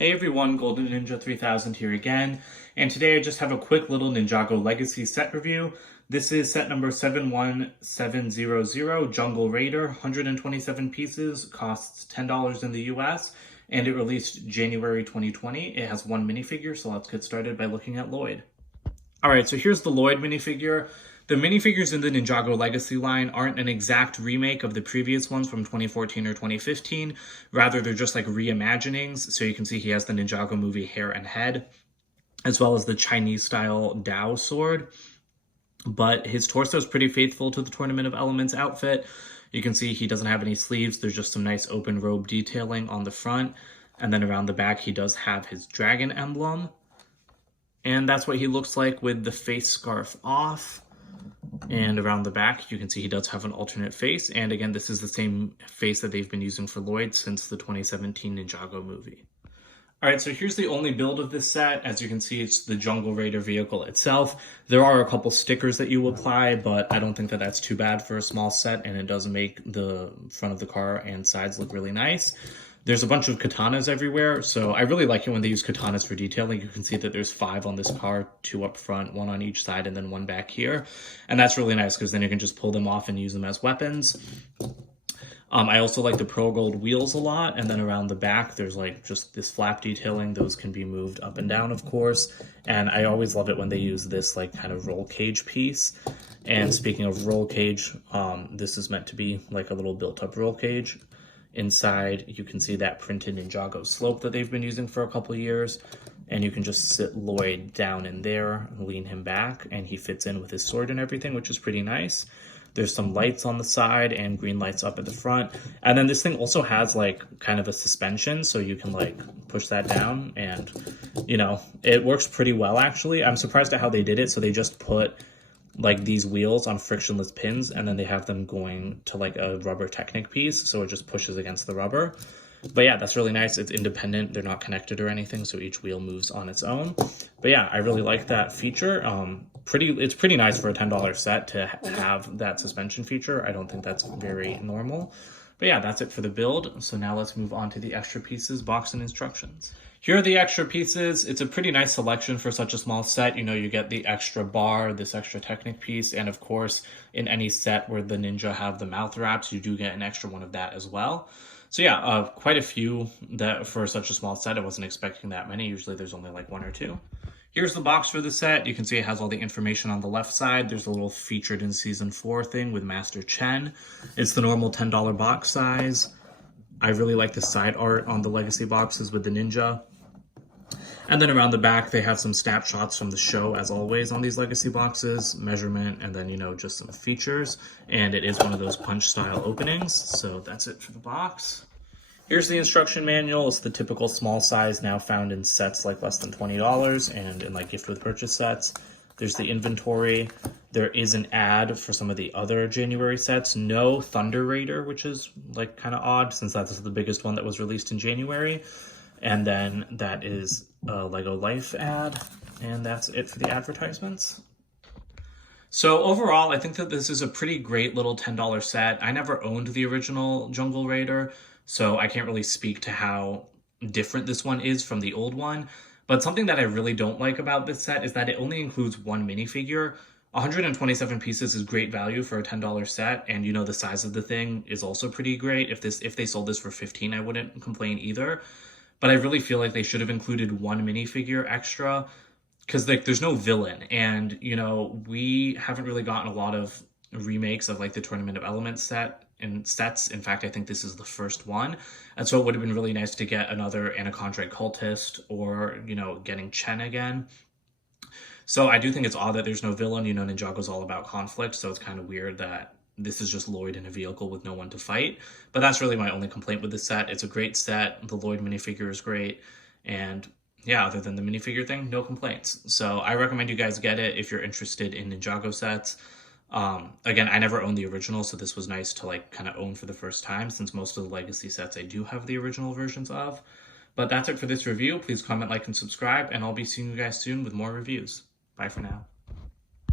Hey everyone, Golden Ninja 3000 here again, and today I just have a quick little Ninjago Legacy set review. This is set number 71700, Jungle Raider, 127 pieces, costs $10 in the US, and it released January 2020. It has one minifigure, so let's get started by looking at Lloyd. Alright, so here's the Lloyd minifigure. The minifigures in the Ninjago Legacy line aren't an exact remake of the previous ones from 2014 or 2015. Rather, they're just like reimaginings. So you can see he has the Ninjago movie hair and head, as well as the Chinese-style Dao sword. But his torso is pretty faithful to the Tournament of Elements outfit. You can see he doesn't have any sleeves. There's just some nice open robe detailing on the front. And then around the back, he does have his dragon emblem. And that's what he looks like with the face scarf off. And around the back, you can see he does have an alternate face. And again, this is the same face that they've been using for Lloyd since the 2017 Ninjago movie. All right, so here's the only build of this set. As you can see, it's the Jungle Raider vehicle itself. There are a couple stickers that you apply, but I don't think that that's too bad for a small set, and it does make the front of the car and sides look really nice. There's a bunch of katanas everywhere, so I really like it when they use katanas for detailing. You can see that there's 5 on this car, 2 up front, 1 on each side, and then 1 back here. And that's really nice because then you can just pull them off and use them as weapons. I also like the pearl gold wheels a lot, and then around the back there's like just this flap detailing. Those can be moved up and down, of course, and I always love it when they use this like kind of roll cage piece. And speaking of roll cage, this is meant to be like a little built-up roll cage. Inside, you can see that printed Ninjago slope that they've been using for a couple years, and you can just sit Lloyd down in there, lean him back, and he fits in with his sword and everything, which is pretty nice. There's some lights on the side and green lights up at the front. And then this thing also has like kind of a suspension, so you can like push that down and, you know, it works pretty well actually. I'm surprised at how they did it. So they just put like these wheels on frictionless pins, and then they have them going to like a rubber Technic piece, so it just pushes against the rubber. But yeah, that's really nice. It's independent. They're not connected or anything, so each wheel moves on its own. But yeah, I really like that feature. It's pretty nice for a $10 set to have that suspension feature. I don't think that's very normal. But yeah, that's it for the build. So now let's move on to the extra pieces, box, and instructions. Here are the extra pieces. It's a pretty nice selection for such a small set. You know, you get the extra bar, this extra Technic piece, and of course, in any set where the ninja have the mouth wraps, you do get an extra one of that as well. So yeah, quite a few that for such a small set. I wasn't expecting that many. Usually there's only like 1 or 2. Here's the box for the set. You can see it has all the information on the left side. There's a little featured in season 4 thing with Master Chen. It's the normal $10 box size. I really like the side art on the Legacy boxes with the ninja. And then around the back, they have some snapshots from the show, as always, on these Legacy boxes, measurement, and then, you know, just some features. And it is one of those punch-style openings, so that's it for the box. Here's the instruction manual. It's the typical small size now found in sets like less than $20 and in like gift with purchase sets. There's the inventory. There is an ad for some of the other January sets. No Thunder Raider, which is like kind of odd since that's the biggest one that was released in January. And then that is a Lego Life ad, and that's it for the advertisements. So overall, I think that this is a pretty great little $10 set. I never owned the original Jungle Raider, so I can't really speak to how different this one is from the old one. But something that I really don't like about this set is that it only includes 1 minifigure. 127 pieces is great value for a $10 set, and you know the size of the thing is also pretty great. If they sold this for 15, I wouldn't complain either. But I really feel like they should have included 1 minifigure extra, because like there's no villain, and you know we haven't really gotten a lot of remakes of like the Tournament of Elements sets. In fact, I think this is the first one, and so it would have been really nice to get another Anaconda cultist, or you know getting Chen again. So I do think it's odd that there's no villain. You know, Ninjago's all about conflict, so it's kind of weird that this is just Lloyd in a vehicle with no one to fight. But that's really my only complaint with this set. It's a great set. The Lloyd minifigure is great. And yeah, other than the minifigure thing, no complaints. So I recommend you guys get it if you're interested in Ninjago sets. Again, I never owned the original, so this was nice to like kind of own for the first time, since most of the Legacy sets I do have the original versions of. But that's it for this review. Please comment, like, and subscribe, and I'll be seeing you guys soon with more reviews. Bye for now.